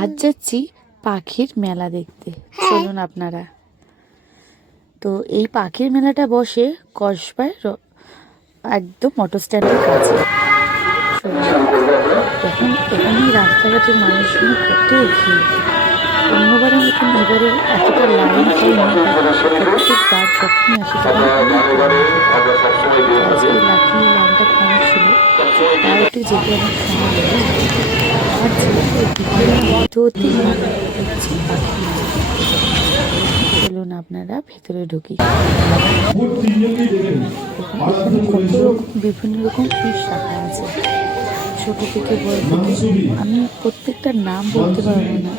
আজ যাচ্ছি পাখির মেলা দেখতে, চলুন আপনারা। তো এই পাখির মেলাটা বসে কসবায় একদম মোটর স্ট্যান্ডের কাছে। এখন এখানে রাস্তাঘাটের মানুষগুলো কত ভিড়। অন্যবারের মতন এবারে এতটা লাইন হয়নি, প্রত্যেকবার যখনই আসে আজকে লাকিলি লাইনটা কম ছিল, তাও একটু যেতে অনেক সময় লেগে। আমার ছেলেকে চলুন আপনারা ভেতরে ঢুকি। এখানে কত রকম বিভিন্ন রকম ফিশ রাখা আছে, ছোট থেকে বড় থেকে। আমি প্রত্যেকটার নাম বলতে পারবো না,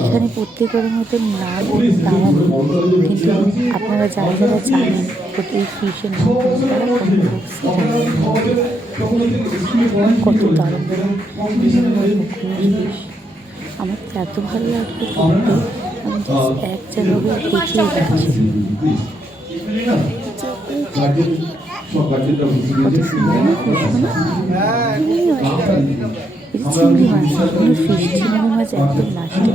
এখানে প্রত্যেকের মতন নাম তারা নেই, কিন্তু আপনারা যারা যারা জানেন এই ফিশের নাম তারা কমেন্ট বক্সে জানাবেন কত দারুণ দারুণ বিভিন্ন ফিশ। আমার তো এত ভালো লাগলো দেখতে, আমি জাস্ট এক জায়গায় দেখেই যাচ্ছি। কত সুন্দর চিংড়ি মাছ, কোনো ফিশ চিংড়ি মাছ একদম লাস্টে।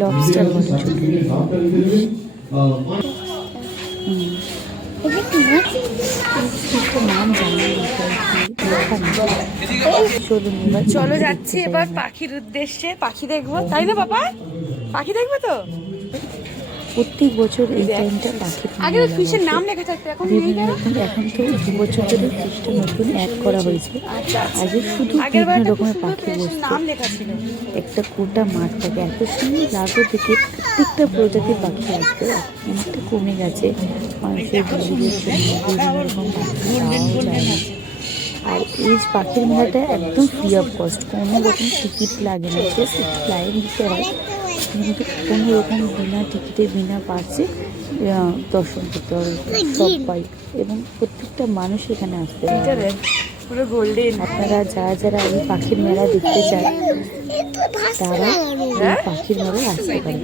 লবস্টার বলে ছোট। চলো যাচ্ছি এবার পাখির উদ্দেশ্যে, পাখি দেখবো, তাই না বাবা? পাখি দেখবো তো প্রত্যেক বছর এই টাইমটা পাখি আগে ফিশের নাম লেখা থাকতো, এখন এখন তো 2 বছর ধরে ফিশটা নতুন অ্যাড করা হয়েছে। আগে শুধু বিভিন্ন রকমের পাখি নাম লেখা ছিল, একটা গোটা মাঠ থাকে, এত সুন্দর লাগো দেখে। প্রত্যেকটা প্রজাতির পাখি আসবে, অনেকটা কমে গেছে মানুষের ভিড়ের জন্য, বিভিন্ন রকম পাখি পাওয়া যায় না। আর এই পাখির মেলাটা একদম ফ্রি অফ কস্ট, কোনো রকম টিকিট লাগে না, জাস্ট একটু লাইন দিতে হয়, কিন্তু কোনো রকম বিনা টিকিটে বিনা পাসে দর্শন করতে হবে সবাই, এবং প্রত্যেকটা মানুষ এখানে আসতে পারে। পুরো গোল্ডেন। আপনারা যারা যারা এই পাখির মেলা দেখতে চান তারা এই পাখির মেলায় আসতে পারেন।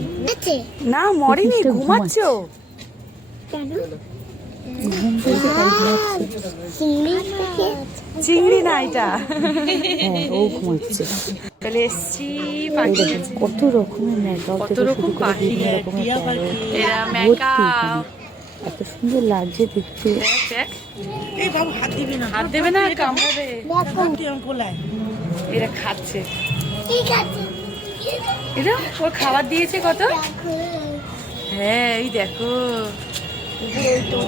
না মরেনি, ঘুমাচ্ছ? চিংড়ি না এটা, হ্যাঁ ও ঘুমাচ্ছে। তাহলে এসছি কত রকমের ম্যাকাও, কত রকম পাখি, এত সুন্দর লাগছে দেখতে। হাত দেবে না, কামড়াবে। এরা খাচ্ছে, এটা ওর খাবার দিয়েছে কত। হ্যাঁ এই দেখো,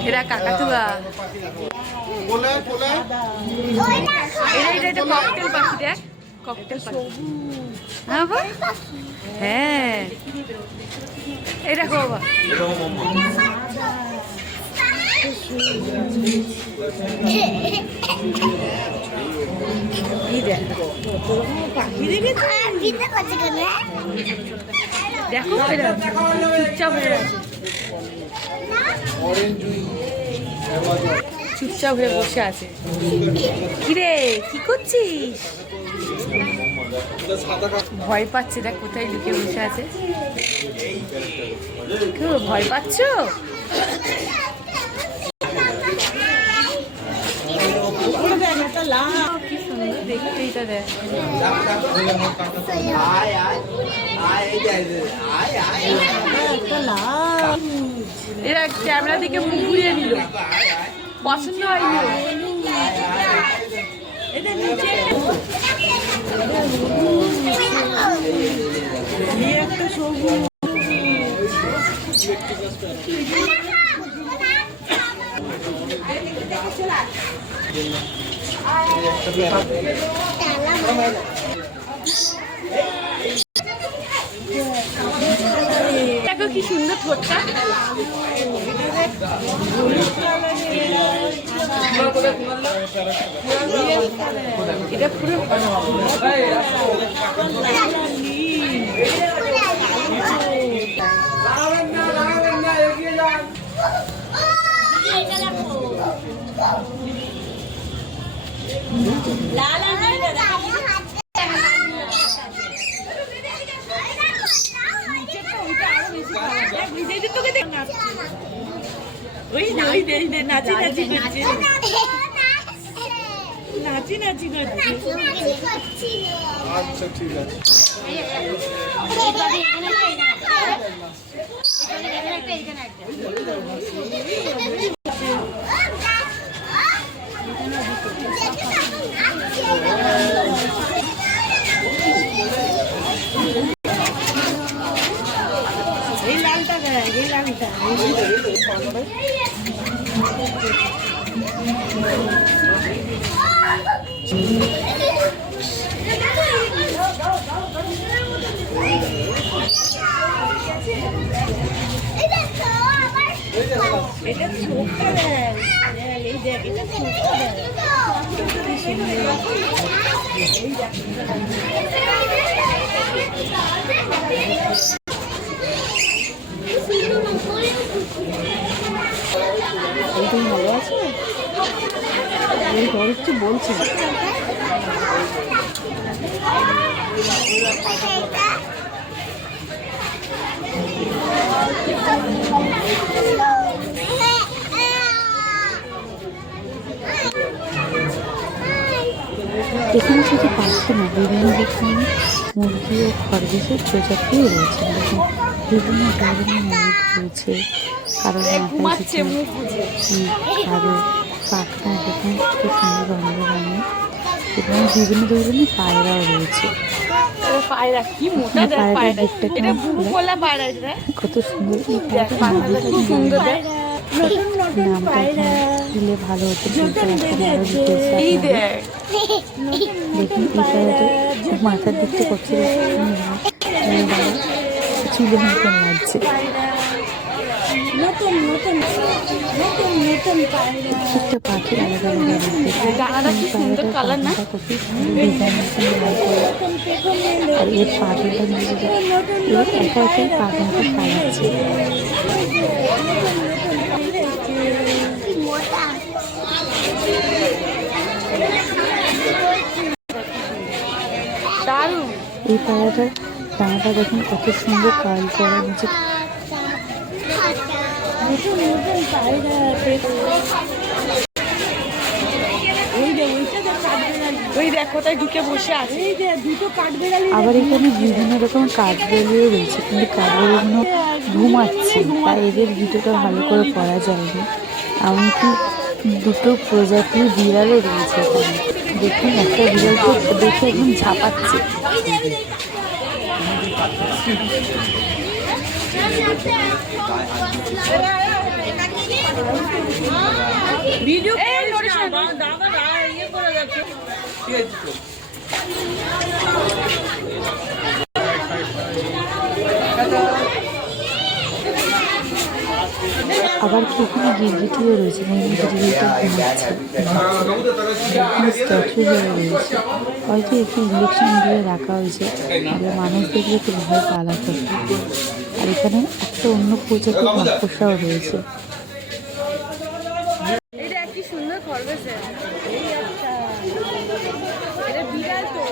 এরা কাকাতুয়া। এটা ককটেল পাখি, দেখ ককটেল পাখি। হ্যাঁ এই দেখো বাবা, পাখি দেখো, চুপচাপ হয়ে আছে, চুপচাপ হয়ে বসে আছে। কিরে কি করছিস? ভয় পাচ্ছে, দেখ কোথায় লুকিয়ে বসে আছে। ভয় পাচ্ছ? কি সুন্দর দেখতে এটা, দেখ। এরা ক্যামেরা দিকে মুখ ঘুরিয়ে নিল, পছন্দ হয়নি। একটা সবুজ দেখো কি সুন্দর ঠোঁটটা, এটা পুরো লাল ওই ওই দে দে নাচি নাচি করছে নাচি নাচি করছে আচ্ছা ঠিক আছে এই লালটা দেখ এই লালটা এটা ছোটটা দেখ এই দেখ এটা ছোটটা দেখ তুমি ভালো আছো? এই ঘর একটু বলছে এখানে শুধু পাখি না, বিভিন্ন রকম মুরগি ও খরগোশের প্রজাতিও রয়েছে। দেখুন বিভিন্ন ধরনের মুরগ রয়েছে, কারো মাথায় কারো পাখনা দেখুন খুব সুন্দর রঙ রঙের, এবং বিভিন্ন ধরনের পায়রাও রয়েছে। পায়রা কি মোটা দেখ পায়রা, এটা বুকুলা পায়রা এটা কত সুন্দর এই পায়রা, খুব সুন্দর দেখ নামটা দিলে ভালো হতো। এই দেখ দেখুন এই পায়রাটা খুব মাথার দিকটা কত চুলের মতন লাগছে। প্রত্যেকটা পাখি আলাদা আলাদা দেখতে, ডানাটা কি সুন্দর কালার না, আর এর পাখিটা একা একাই পাখিটা পালাচ্ছে। দারুণ এই পায়রাটা ডানাটা দেখুন কত সুন্দর কাল করা নিচে। ওই দেখ কোথায় ঢুকে বসে আছে, এই যে দুটো কাঠবেড়ালি। আবার এখানে বিভিন্ন রকম কাঠবেড়ালিও রয়েছে, কিন্তু কাঠবেড়ালিগুলো ঘুমাচ্ছে, তাই এদের ভিডিওটা ভালো করে করা যায়নি। এমনকি দুটো প্রজাতির বিড়ালও রয়েছে এখানে। দেখুন একটা বিড়াল তো দেখে একদম ঝাঁপাচ্ছে। ভিডিও আবার কি এখানে গিরগিটিও রয়েছে, গিরগিটিটা ঘুমাচ্ছে, স্ট্যাচু হয়ে রয়েছে। হয়তো একটু ইলেকশন দিয়ে রাখা হয়েছে, তাহলে মানুষ দেখলে একটু ভয় পালাতে। আর এখানে একটা অন্য প্রজাতির মাকড়সাও রয়েছে। এটা কি সুন্দর খরগোশ, এটা বিড়াল তো।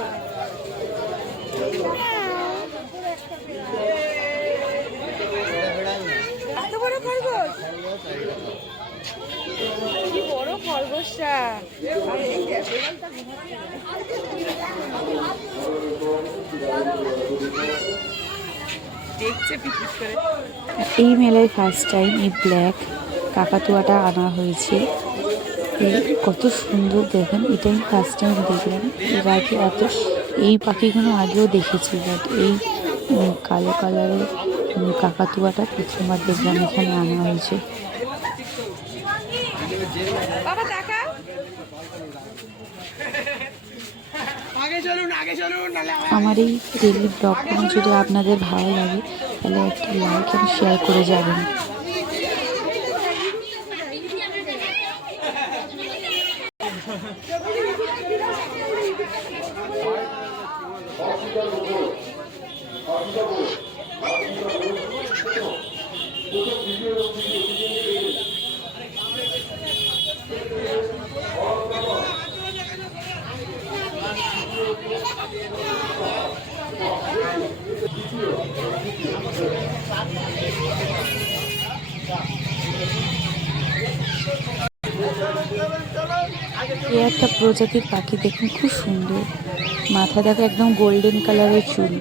এত বড় খরগোশ, কি বড় খরগোশটা। দেখছে পিটপিট করে। এই মেলায় ফার্স্ট টাইম এই ব্ল্যাক কাকাতুয়াটা আনা হয়েছে। কত সুন্দর দেখেন, এটাই ফার্স্ট টাইম দেখলাম। এর আগে এই পাখিগুলো আগেও দেখেছি, বাট এই কালো কালারের কাকাতুয়াটা প্রথমবার দেখলাম এখানে আনা হয়েছে। আমার এই ডেইলি ব্লগটা যদি আপনাদের ভালো লাগে তাহলে একটা লাইক এবং শেয়ার করে যাবেন। এ একটা প্রজাতির পাখি, দেখুন খুব সুন্দর, মাথা দেখো একদম গোল্ডেন কালারের চুল।